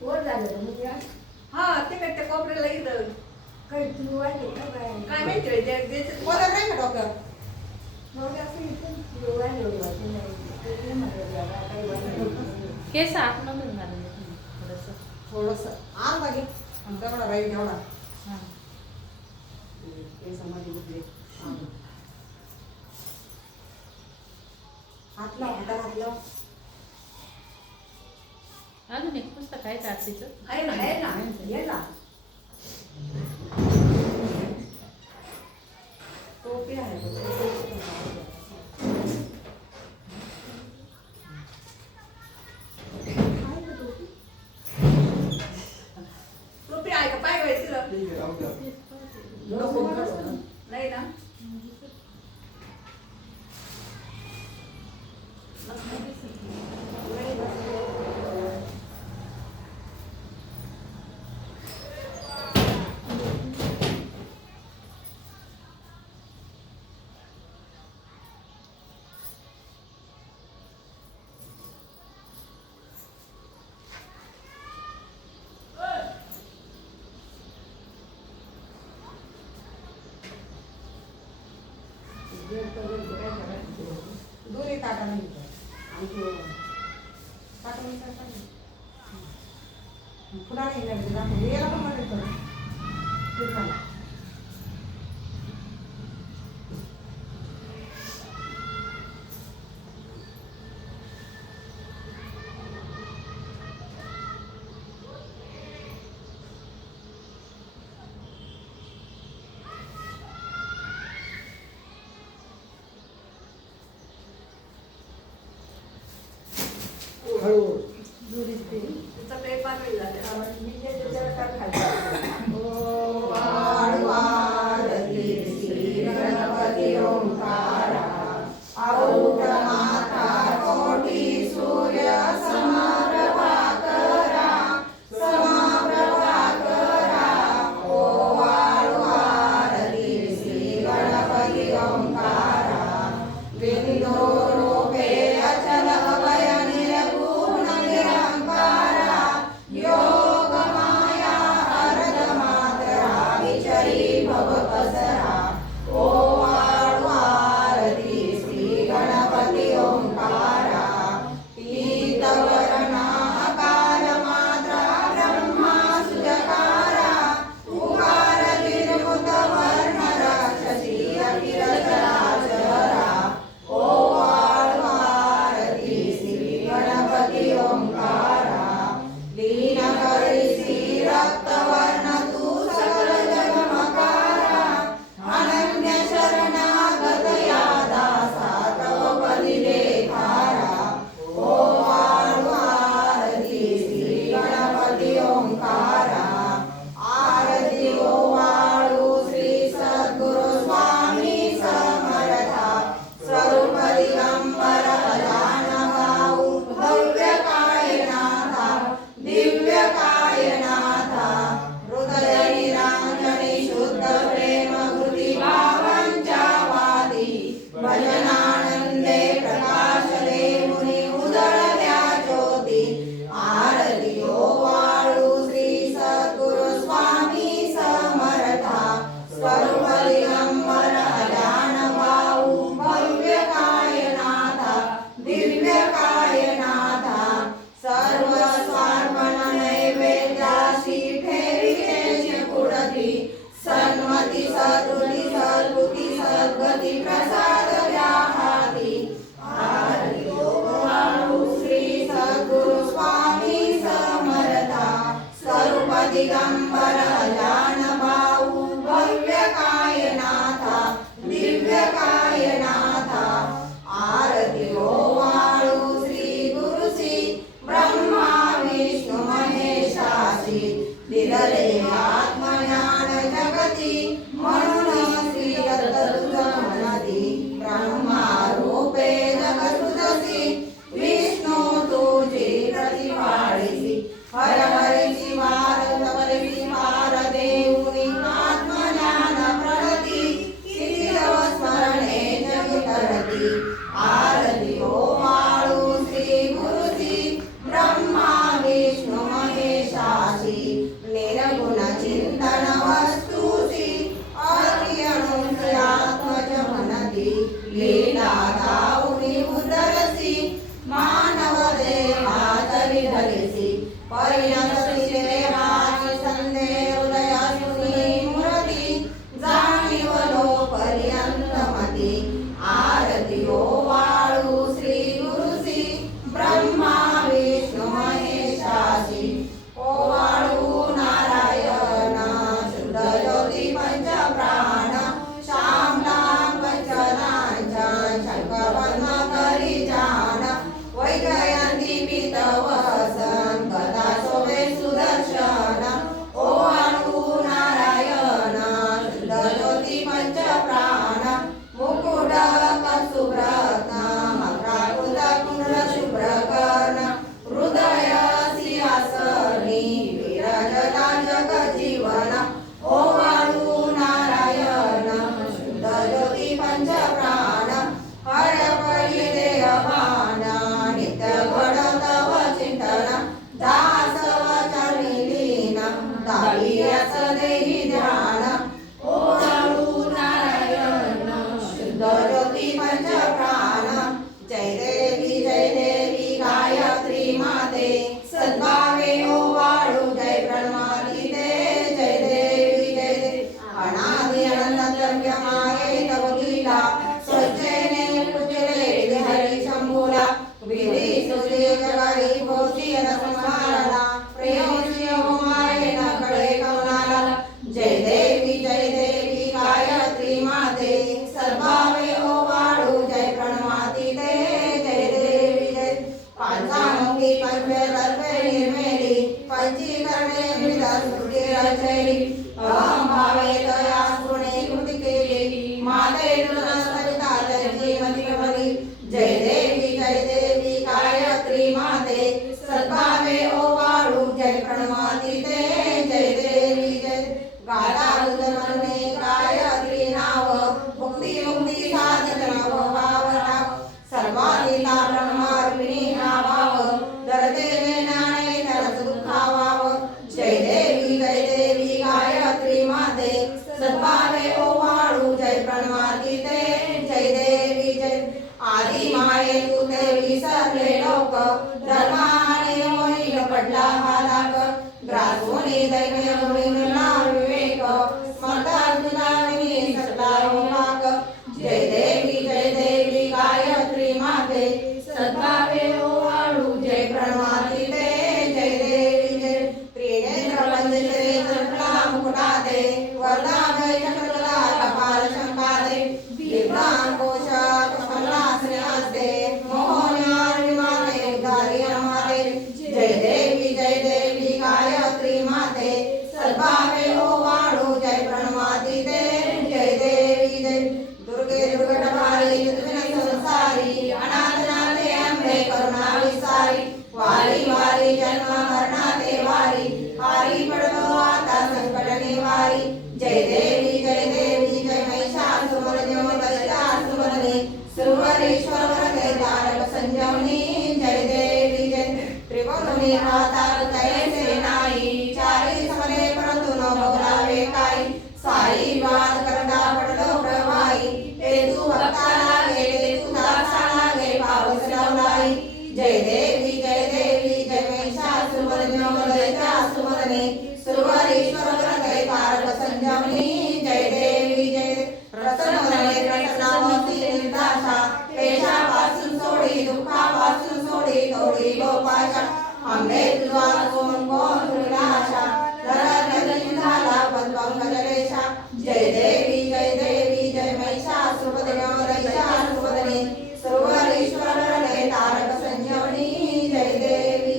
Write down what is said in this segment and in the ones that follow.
वर झालं म्हणजे हा ते काय त्या कोपऱ्याला इथं काही तू वाटते का काय माहिती रे त्याचे बोलत नाही का डॉक्टर मग असं इथं वाढले होते नाही म्हटलं काही वाटलं केस आतमधून घालून थोडंसं थोडंसं आण बागे तेवढा राहील एवढा हां केसामध्ये गुतले हात लाव हातात हात लाव अजून एक पुस्तक आहे का आरतीचं आहे ना ये ना टोपी आहे टोपी आहे का पाय व्हायची नाही ना दोन्ही ताटा नाही पुन्हा नाही याला पण मदत करू तिचा काही पातळी झाले मी त्याच्यावर काय खायचं हर हर शिवार परिणतसी देहानि संदे हृदयासुनी मूर्ती जाणीवलो पर्यंतमती आरती ओवाळू श्री गुरुसी ब्रह्मा विष्णू महेशासी ओवाळू नारायण शुद्ध ज्योती पंचप्राण श्यामलां पंचलांचन शंखपद्म करी जान वैजयंती पीतवसन गदा शोभे सुदर्शन ओवाळू नारायण शुद्ध ज्योती पंचप्राण मुकुट कस्तुभरत्न मकराकुंड कुंडल शुभ्रकर्ण हृदय सिंहासनी विराजता जगजीवन ओवाळू नारायण शुद्ध ज्योती पंचप्राण हरपळी देहभान नित्य घडतव चिंतन दासव चरणी लीन दावियाच देही ध्यान ओवाळू नारायण शुद्ध ज्योती पंचप्राण जय देवी गायत्री माते सद्भावे ओवाळू जय प्रणमाती ते जय देवी अनादि अनंत द्रव्य माये तव लीला स्वच्छेने पूजले हरी शंभूला विधी सुजे जगारी भोसी रसमाला प्रेमसी माये न कळे कमलाला जय देवी गायत्री माते सद्भावे ओवाळू जय प्रणमाती ते जय देवी पंचामुखी पंचतत्वे निर्मेली पंचीकरणे विदस्मृती रचयली अहं भावे तया स्फुरणे कृती केली माते सविता जीवती प्रभली जय देवी गायत्री माते सद्भावे ओवाळू जय प्रणमाती ते जय देवी गाता हृदय गायत्री नाव मुक्ती साधन भावना सर्वाधिका ब्रह्मार्पिणी भाव दरते नाणे नरस दुःखावाव जय देवी गायत्री माते सद्भावे ओवाळू जय प्रणमाती ते जय देवी आदि माये तू ते विसरले लोक धर्माने मोहील पडला हा लाग ग्रासोनी दैन्य होईना विवेक स्मर्तार्जुनाने सत्ता भाग जय देवी गायत्री माते सद्भावे ओवाळू जय प्रणमाती ते जय देवी त्रिनेत्र पंचशे चक्रा मुकुटाते वरदाभय चक्रकला कपाल शंकाते दीर्घांकोश कमलासनास्ते मोहनारिमाते उद्धारी अमाते जय देवी गायत्री माते सद्भावे ओवाळू जय प्रणमाती ते जय देवी दुर्गे दुर्गटभारी युद्धविघ्न संसारी अनाथनाथे अंबे करुणा विसारी वारी वारी जन्म मरणाते वारी हारी पडतो आता संकट निवारी जय देवी जय महिषासुरमर्दिनी सुरवरेश्वर वरदे तारक संजीवनी जय देवी त्रिभुवनी हातार जयसे नाई चारी समरे परंतु न भोगावे काई साई वाद करता पडलो प्रवाई ते तू भक्ताला गेले तू दासाला गे पावस लावलाई जय देवी जय महिषासुरमर्दिनी सुरवरेश्वर वरदे तारक संजीवनी जय देवी प्रसन्न प्रसन्नावती निर्दाशा पेशापासून सोडी दुःखापासून सोडी तोडी गोपाशा अंबे तुझा कोण विनाशा झाला पद्मकलेशा जय देवी जय महिषासुरमर्दिनी सुरवरेश्वर वरदे तारक संजीवनी जय देवी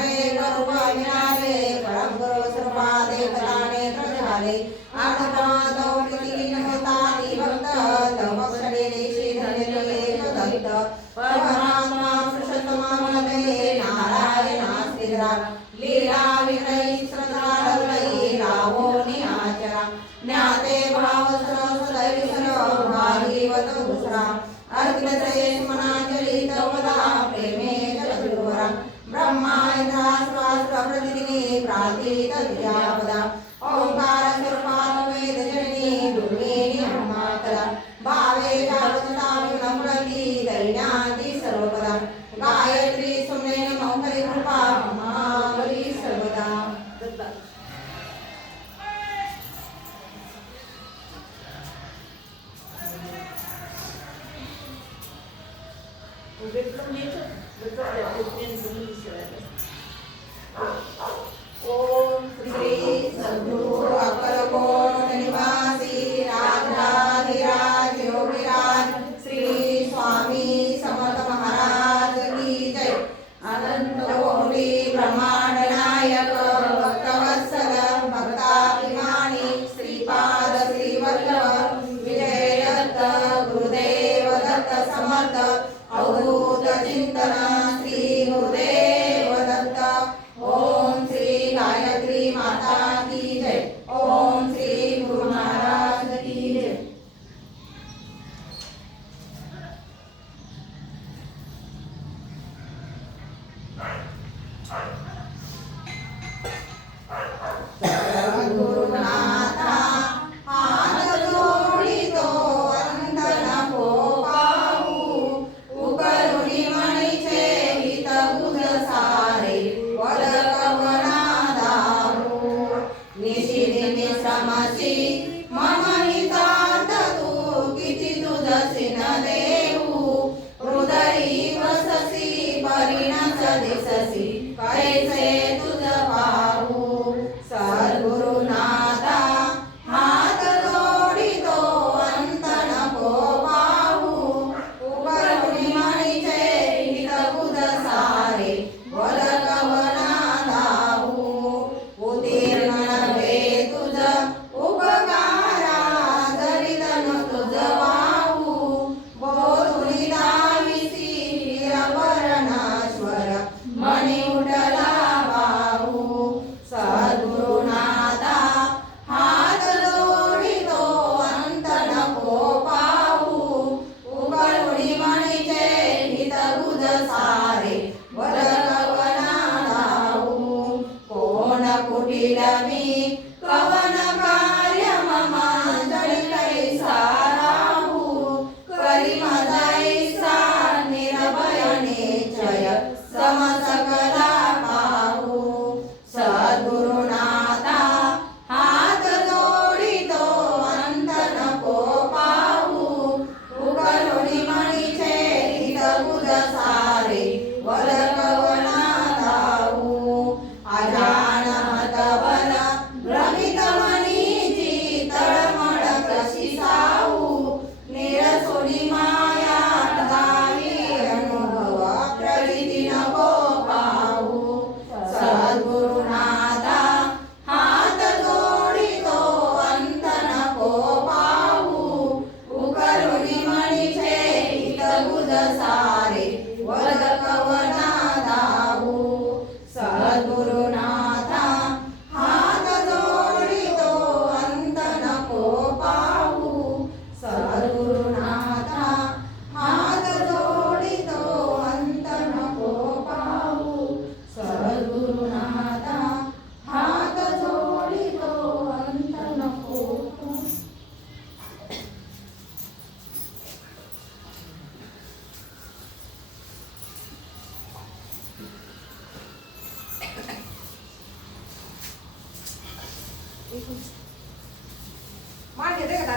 रे करूप मिळाले परम गुरु स्वरूपा देवता नेत्र झाले अनुपमातो किती होता भक्त तपक्षणे देशी धन्य दत्त परमात्मा पुरुषोत्तमा मनते नारायण श्रीधरा लीला विनय श्रद्धा लावो निआचरा ज्ञाते भाव सदैव सर्व भागीवत दुसरा अर्पितये मनांजलि तवदा प्रेमे जगद्गुरुवरा ब्रह्मा इंद्रास्त्र प्रतिदिनी प्रार्थित विद्यापदा ओंकार स्वरूपात् वेद जननी दुर्मेनि मातरा भावे जागृता नम्रति दैन्याति सर्वपदा गायत्री सुमेन मौखरी कृपा मावली सर्वदा ओम श्री सद्गुरु अक्कलकोट निवासी राजाधिराज योगीराज श्री स्वामी समर्थ महाराज की जय अनंत कोटि ब्रह्मांड नायक भक्तवत्सल भक्ताभिमानी श्रीपाद श्रीवल्लभ विजय दत्त गुरुदेव दत्त समर्थ अवधूत चिंतन श्री गुरुदेव दत्त ओम श्री गायत्री माता की जय ओम श्री गुरु महाराज की जय गुरुनाथा हात जोडितो अंत नको पाहू उकरुणी म्हणीचे हित बुध सारे वदकवना दारू निशिदिनी श्रमसी मम हितार्थ तू किती तुझसी न देऊ हृदयी वससी परिणस दिससी कैसे तुझ पाहू सद्गुरुनाथा हात जोडितो अंत नको पाहू उकरुणी म्हणीचे हित बुध सारे वदकवना दाऊ उतीर्ण नव्हे तुझ उपकारा जरित न तुझ वाहू बोधुनी दाविसी हिरवरणाश्वर मणी उठला बाहू सद्गुरुनाथा हात जोडितो अंत नको पाहू उकरुणी म्हणीचे हित बुध सारे वदकवना दाऊ कोण कुटिल मी कवन कार्य मम जळी कैसा राहू करी मजाईसा निर्भय निश्चय समसकला पाहू सद्गुरुनाथा हात जोडितो अंत नको पाहू उकरुणी म्हणीचे हित बुध सारे वदकवना दाऊ अजान मतबल भ्रमित मनीची तळमळ कशी साऊ निरसुनी माया दावी अनुभव प्रचिती नको पाहू सद्गुरुनाथा हात जोडितो अंत नको पाहू उकरुणी म्हणीचे हित बुध सारे वदकवना दाऊ सद्गुरुनाथा हात जोडितो अंत नको पाहू सद्गुरुनाथा हात जोडितो अंत नको पाहू सद्गुरुनाथा हात जोडितो अंत नको पाहू एकूण